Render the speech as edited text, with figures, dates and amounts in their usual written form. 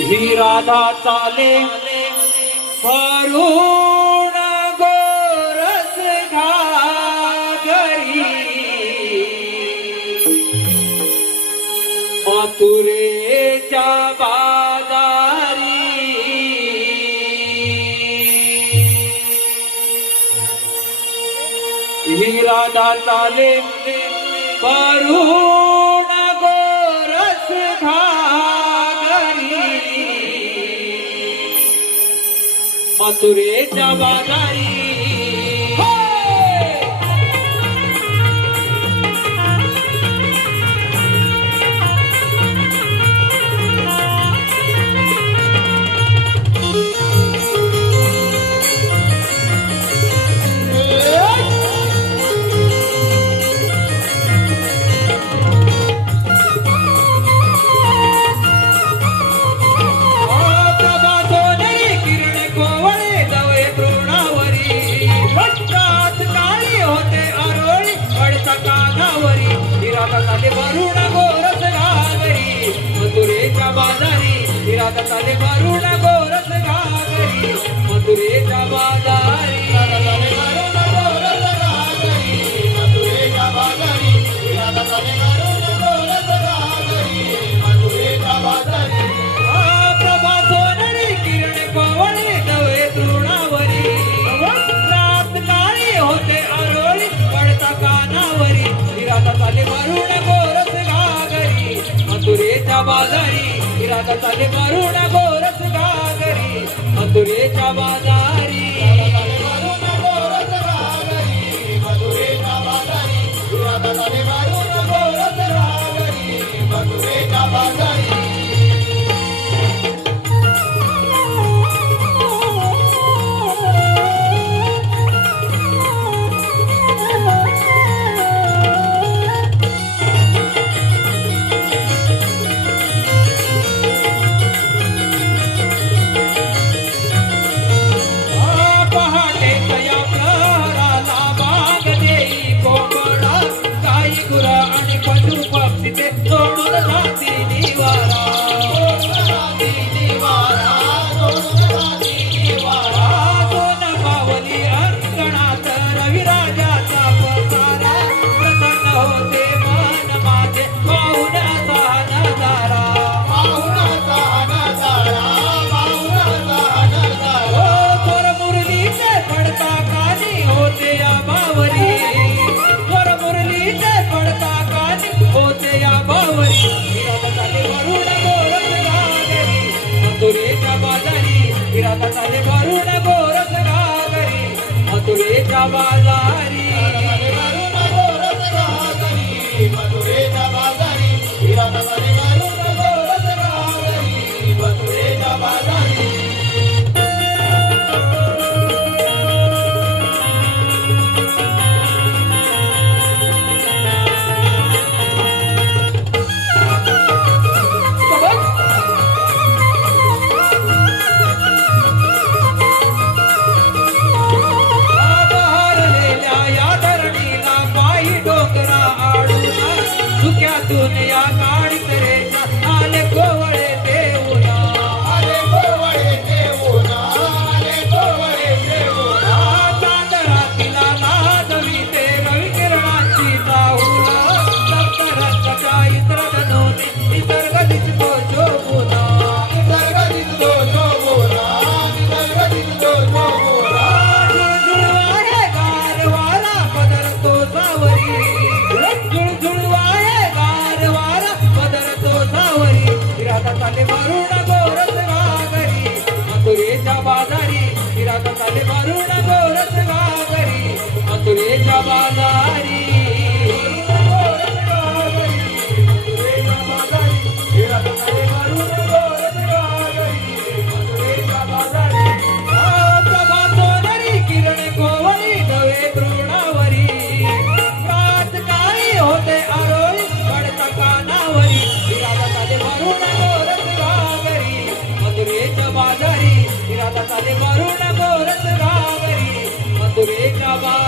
ही राधा चाले भरून गोरस घागरी मथुरेच्या बाजारी ही राधा चाले भरून गोरस घागरी मथुरेच्या बाजारी चाले वरुण गोरस घागरी मथुरेच्या बाजारी राधा चाले वरुण गोरस घागरी मथुरेच्या बाजारी राधा चाले वरुण गोरस घागरी मथुरेच्या बाजारी राधा चाले वरुण गोरस घागरी मथुरेच्या बाजारी प्रभा सोनरी किरण कोवळे नवे तृणावरी रात काळी होते आरोळी पडता कानावरी राधा चाले वरुण गोरस घागरी मथुरेच्या बाजारी राधा चाले वरुण गोरस घागरी मथुरेच्या बाजारी राधा चाले वरुण गोरस घागरी मथुरेच्या बाजारी राधा चाले वरुण गोरस घागरी मथुरेच्या बाजारी सोडून जाती निवारा सोन पावली अंगणात रविराजाचा पसारा प्रसन्न होते मन माझे पाहून असा नजारा थोर मुरलीचे पडता कानी होते या बावरी थोर मुरलीचे पडता कानी होते या बावरी राधा चाले वरुण गोरस घागरी मथुरेच्या बाजारी राधा चाले वरुण गोरस घागरी मथुरेच्या बाजारी वरुण गोरस घागरी मथुरेच्या बाजारी राधा चाले वरुण गोरस घागरी मथुरेच्या बाजारी दुनिया काढी तरेच्या आले कोवळे देऊना आले कोवळे देऊना आले कोवळे देऊना चांदरातीला लाजवी ते रवी किरणाची जाऊना सप्तरथाच्या इंद्रधनुने निसर्ग दिसतो शोभूना निसर्ग दिसतो शोभूना निसर्ग दिसतो शोभूना झुळझुळवाळे गारवाला पदरतो सावरी झुळझुळवाळे राधा चाले वरुण गोरस घागरी मथुरेच्या बाजारी राधा चाले वरुण गोरस घागरी मथुरेच्या बाजारी राधा चाले वरुण गोरस घागरी मथुरेच्या बाजारी प्रभा सोनरी किरण कोवळी नवे तृणावरी रात काळी होते आरोळी पडता कानावरी राधा चाले वरुण गोरस घागरी मथुरेच्या बाजारी राधा चाले वरुण गोरस घागरी मथुरेच्या बाजारी